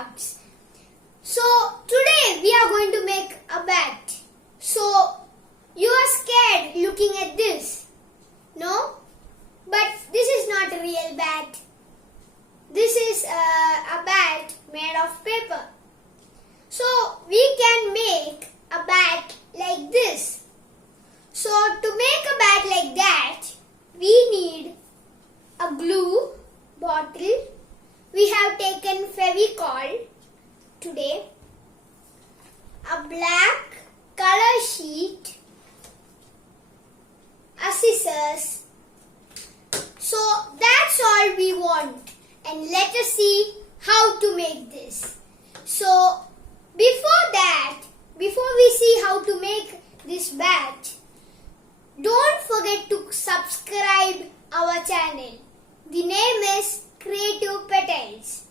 crafts. So today we are going to make a bat. So you are scared looking at this? No? But this is not a real bat. This is a bat made of paper. So we can make a bat like this. So to make a bat like that, we need a glue bottle. We have taken Fevicol today, a black color sheet, a scissors. So that's all we want, and let us see how to make this. So before we see how to make this bat, don't forget to subscribe our channel. The name is Creative Petals,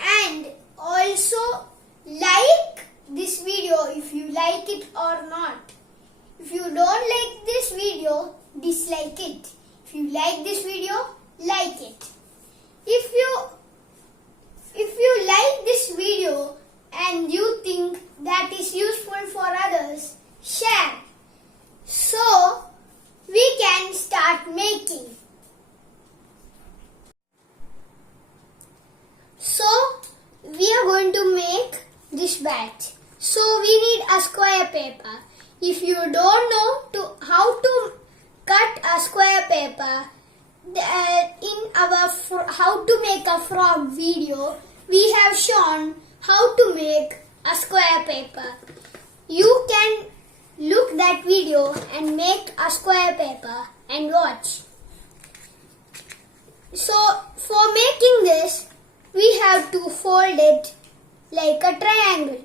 and also like this video if you like it or not. If you don't like this video, dislike it. If you like this video, like it. If you like this video and you think that is useful for others, share. So we can start making. So we are going to make this bat. So we need a square paper. If you don't know how to cut a square paper, in our how to make a frog video, we have shown how to make a square paper. You can look that video and make a square paper and watch. So for making this, we have to fold it like a triangle.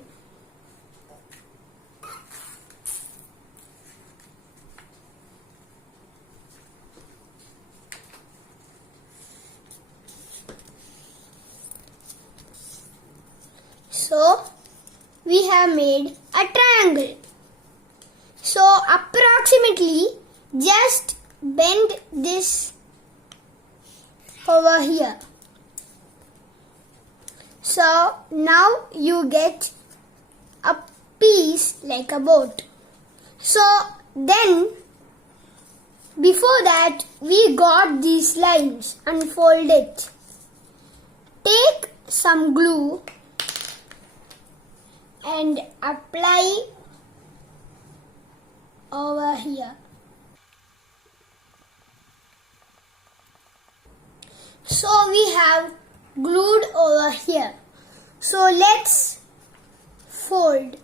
So we have made a triangle. So approximately just bend this over here. So now you get a piece like a boat. So then before that we got these lines. Unfold it. Take some glue and apply over here. So we have glued over here. So let's fold.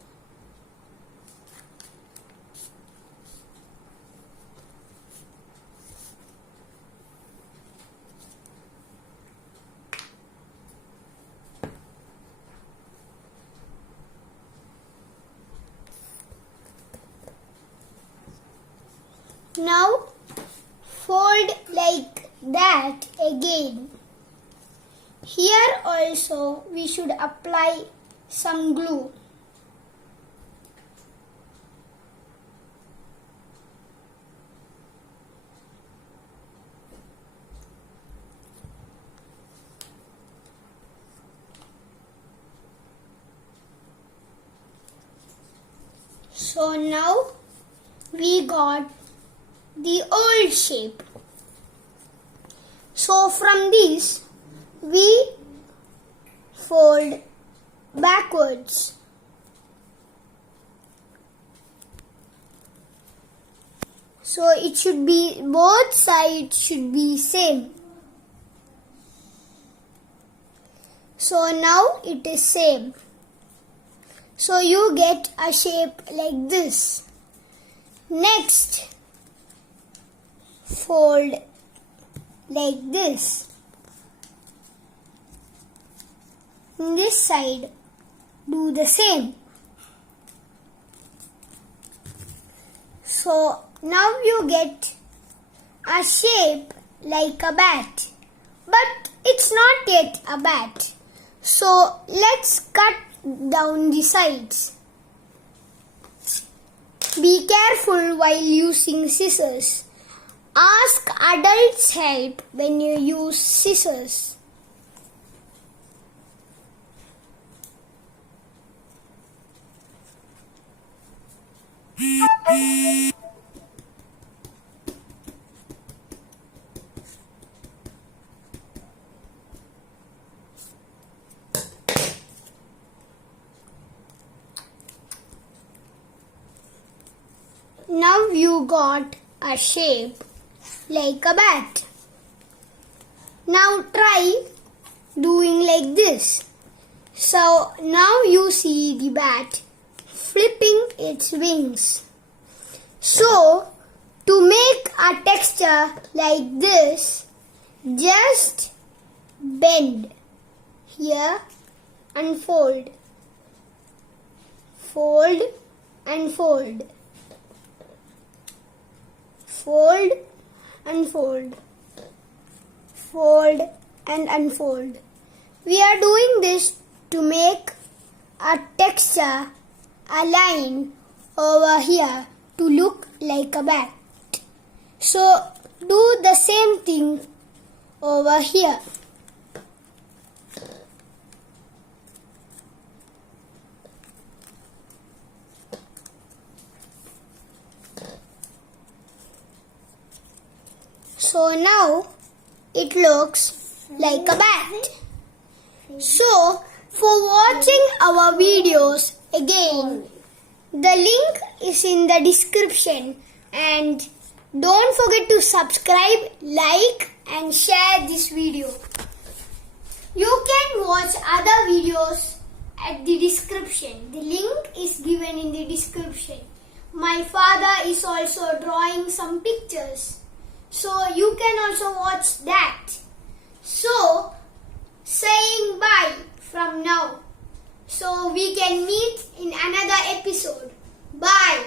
Now fold like that again. Here also we should apply some glue. So now we got the old shape. So from this we fold backwards. So it should be, both sides should be same. So now it is same. So you get a shape like this. Next, fold like this. In this side, do the same. So now you get a shape like a bat, but it's not yet a bat. So let's cut down the sides. Be careful while using scissors. Ask adults' help when you use scissors. Now you got a shape like a bat. Now try doing like this. So now you see the bat flipping its wings. So to make a texture like this, just bend here and fold. Fold and fold. Fold and fold. Fold and unfold. We are doing this to make a texture, a line over here to look like a bat. So do the same thing over here. So now it looks like a bat. So for watching our videos again, the link is in the description, and don't forget to subscribe, like and share this video. You can watch other videos at the description. The link is given in the description. My father is also drawing some pictures, so you can also watch that. So saying bye from now. So we can meet in another episode. Bye.